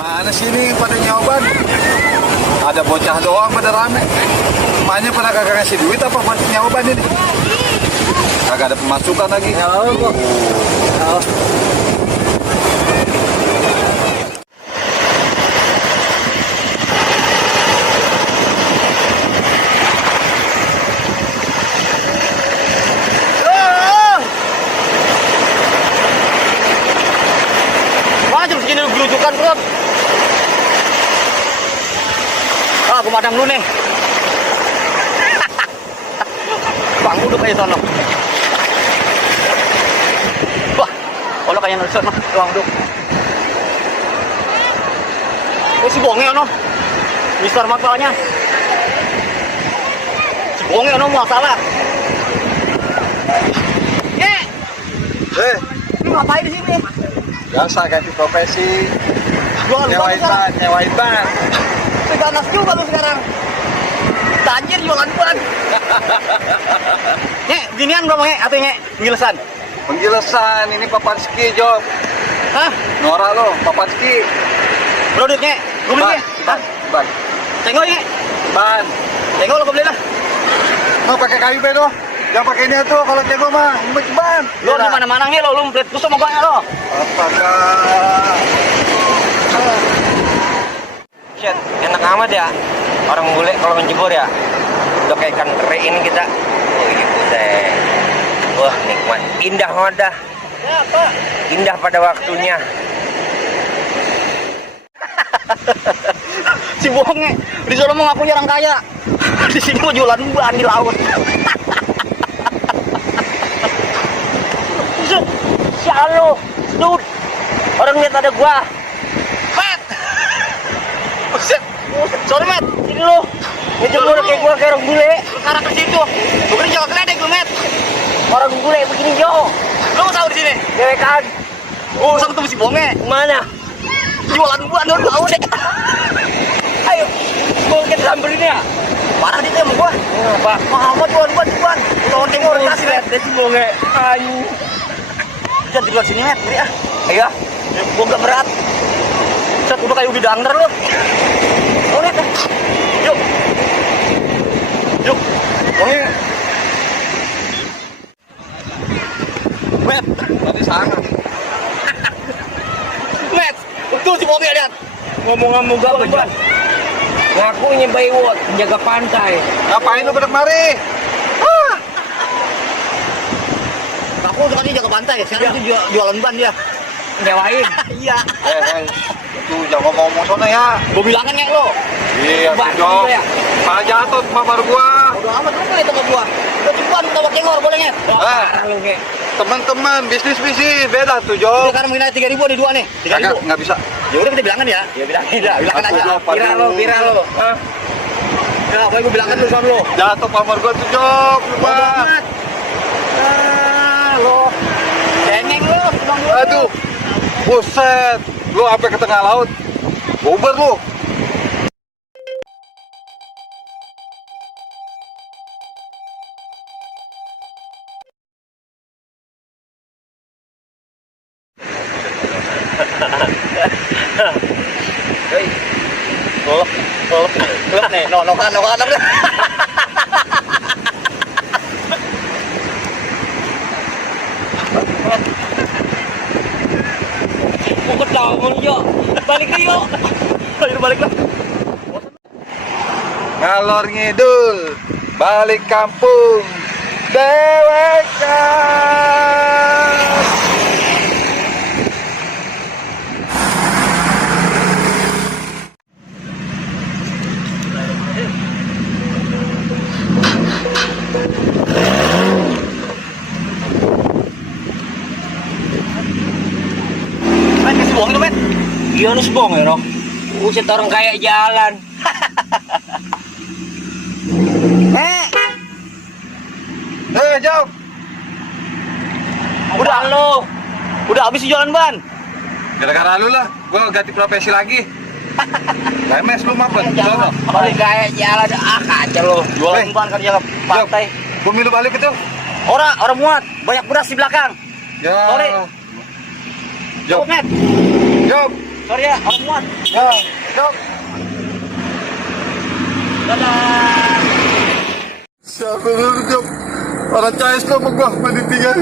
Mana sini pada nyoban? Ada bocah doang pada rame. Emaknya pada kagak ngasih duit apa buat nyoban ini? Kagak ada pemasukan lagi. Jam segini lu gelujukan perut. Aku madang dulu nih. Bang udah kayak sono. Wah, kalau kayak ngelson mah, bang udah. Si bonge ono. Mister makalnya. Si bonge ono masalah. Lu ngapain di sini? Biasa ganti profesi. Jualan ban. Nyewain ban. Ganas juga lu sekarang. Banjir jualan ban. Ginian berapa nge? Atau nge? Penjelasan? Penjelasan, ini papan ski, Job. Hah? Nora lo, papan ski. Bro, duit nge? Gue beli nge? Hah? Ban. Cengol nge? Ban. Cengol gue beli lah. Mau pakai kayu bedo? Jangan pakai ini tuh, kalau cengol mah, ini ban. Lo di mana-mana nge lo, lu beli kusum sama lo. Apakah? Shit, enak amat ya. Orang bule kalau menjemur ya. Udah kayak ikan kere ini kita. Oh gitu deh. Wah nikmat. Indah wadah. Ya apa? Indah pada waktunya. Si bohong nge. Di sana mau ngaku orang kaya. Di sini mau jualan ban di laut. Sial lo. Dude. Orang lihat ada gua. Matt. Buset. Sorry Matt. Sini lo. Ngejemur kayak gua kayak orang bule. Sekarang ke situ. Gua kan jaga keledek lu Matt. Orang bule begini Jo. Lu mau tahu di sini? Dewekan. Oh, sama ketemu si Bonge. Mana? Jualan gua di laut. Ayo. Gua kita samperin ya. Parah dia sama gua. Apa? Muhammad jualan. Lawan timur kasih Matt. Dia si Bonge. Ayu. Jangan di luar sini Matt. Beri ah. Ayo. Gua gak berat. Set udah kayak udah danger lu. Oh lihat dah. Yuk. Yuk. Bonge. Matt, Tadi sangat. Matt, betul si Bonge lihat. Ngomong-ngomong gak bener. Ngakunya Baywot, jaga pantai. Ngapain lu pada kemari? Aku tadi jaga pantai, sekarang itu jualan ban dia. Nyewain. Iya. Itu jangan ngomong sana ya. Gua bilangin nggak lo? Iya, Ban Job. juga ya? Malah jatuh mamar gua. Udah amat lu boleh sama gua. Udah cepat bawa kengor boleh nggak? Lu nge. Teman-teman, bisnis beda tuh, Udah Job. sekarang mengina 3.000 di dua nih. 3.000. Kagak, nggak bisa. Ya udah kita bilangin ya. Ya bilangin aja. Aku aja. Job, Viral lo. Hah? Ya, pokoknya gua bilangin tuh sama lo. Jatuh mamar gua tuh, Job. Lupa. Bodo amat. Lo. Cengeng lo. Bang dulu. Aduh. Buset. Lu sampai ke tengah laut. Bubar lu. Hei. Lep nih. Nokan. Mau ketemu yuk. Balik ke yuk. Ayo balik lah. Ngalor ngidul. Balik kampung. Dewekan. Matt, kasih bohong itu, Matt. Iya lu sebong ya no. Buset orang kaya jalan. Job. Udah lo. Udah habis jualan ban. Gara-gara lu lah, gua ganti profesi lagi. Lemes lu mah, Ben. Sono. Orang kaya jalan kacau lu. Jualan ban kerja ke pantai. Gua milu balik itu. Orang muat. Banyak beras di belakang. Ya. Sorry. Job. Met. Job. Sorry ya, orang muat. Ya. Job. Dadah. Siapa dulu, Job? Orang Cahaya lo mau gua menditingan.